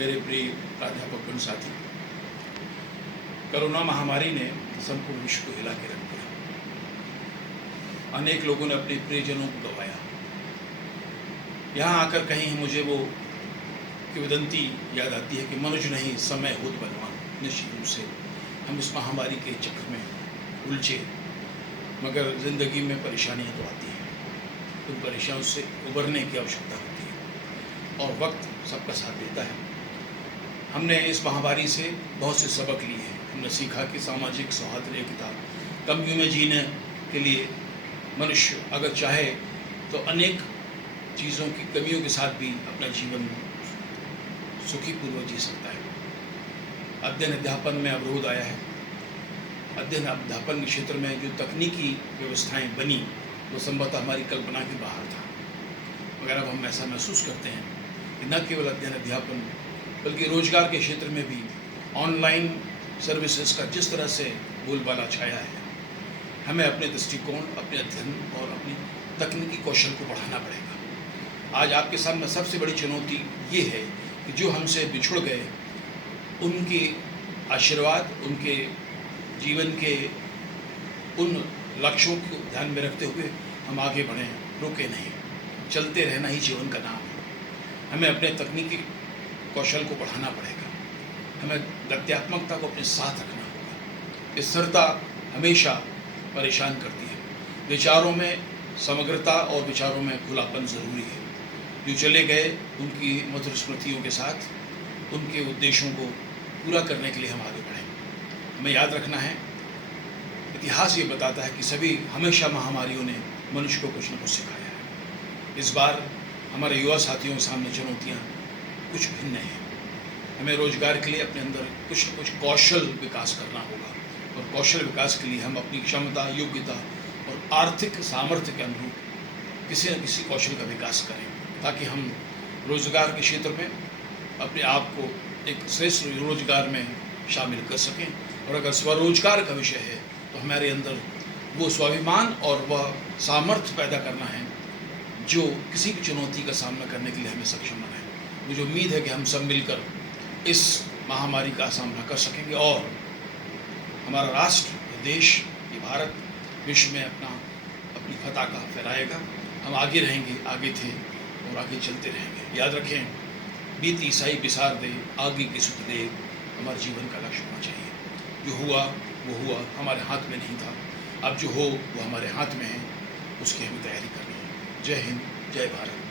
मेरे प्रिय प्राध्यापक साथी, कोरोना महामारी ने संपूर्ण विश्व को हिला के रख दिया। अनेक लोगों ने अपने प्रियजनों को गंवाया। यहाँ आकर कहीं मुझे वो किंवदंती याद आती है कि मनुष्य नहीं समय होत बलवान। निश्चित रूप से हम इस महामारी के चक्र में उलझे, मगर ज़िंदगी में परेशानियाँ तो आती हैं। उन परेशानियों से उबरने की आवश्यकता होती है और वक्त सबका साथ देता है। हमने इस महामारी से बहुत से सबक लिए हैं। हमने सीखा कि सामाजिक सौहार्द एकता कमियों में जीने के लिए मनुष्य अगर चाहे तो अनेक चीज़ों की कमियों के साथ भी अपना जीवन सुखीपूर्वक जी सकता है। अध्ययन अध्यापन में अवरोध आया है। अध्ययन अध्यापन के क्षेत्र में जो तकनीकी व्यवस्थाएं बनी वो संभवतः हमारी कल्पना के बाहर था, मगर अब हम ऐसा महसूस करते हैं कि न केवल अध्ययन अध्यापन बल्कि रोजगार के क्षेत्र में भी ऑनलाइन सर्विसेज का जिस तरह से बोलबाला छाया है, हमें अपने दृष्टिकोण, अपने अध्ययन और अपनी तकनीकी कौशल को बढ़ाना पड़ेगा। आज आपके सामने सबसे बड़ी चुनौती ये है कि जो हमसे बिछुड़ गए उनके आशीर्वाद, उनके जीवन के उन लक्ष्यों को ध्यान में रखते हुए हम आगे बढ़ें, रुके नहीं। चलते रहना ही जीवन का नाम है। हमें अपने तकनीकी कौशल को बढ़ाना पड़ेगा। हमें गत्यात्मकता को अपने साथ रखना होगा। स्थिरता हमेशा परेशान करती है। विचारों में समग्रता और विचारों में खुलापन ज़रूरी है। जो चले गए उनकी मधुर स्मृतियों के साथ उनके उद्देश्यों को पूरा करने के लिए हम आगे बढ़ें। हमें याद रखना है, इतिहास ये बताता है कि सभी हमेशा महामारियों ने मनुष्य को कुछ न कुछ सिखाया है। इस बार हमारे युवा साथियों के सामने चुनौतियाँ कुछ भिन्न हैं। हमें रोजगार के लिए अपने अंदर कुछ न कुछ कौशल विकास करना होगा और कौशल विकास के लिए हम अपनी क्षमता, योग्यता और आर्थिक सामर्थ्य के अनुरूप किसी न किसी कौशल का विकास करें, ताकि हम रोजगार के क्षेत्र में अपने आप को एक श्रेष्ठ रोजगार में शामिल कर सकें। और अगर स्वरोजगार का विषय है तो हमारे अंदर वो स्वाभिमान और वह सामर्थ्य पैदा करना है जो किसी भी चुनौती का सामना करने के लिए हमें सक्षम बनाए। मुझे उम्मीद है कि हम सब मिलकर इस महामारी का सामना कर सकेंगे और हमारा राष्ट्र, देश, ये भारत विश्व में अपनी पताका फहराएगा। हम आगे रहेंगे, आगे थे और आगे चलते रहेंगे। याद रखें, बीत ईसाई बिसार दे, आगे की सुख दे, हमारे जीवन का लक्ष्य होना चाहिए। जो हुआ वो हुआ, हमारे हाथ में नहीं था। अब जो हो वो हमारे हाथ में है, उसकी हमें तैयारी करनी है। जय हिंद, जय भारत।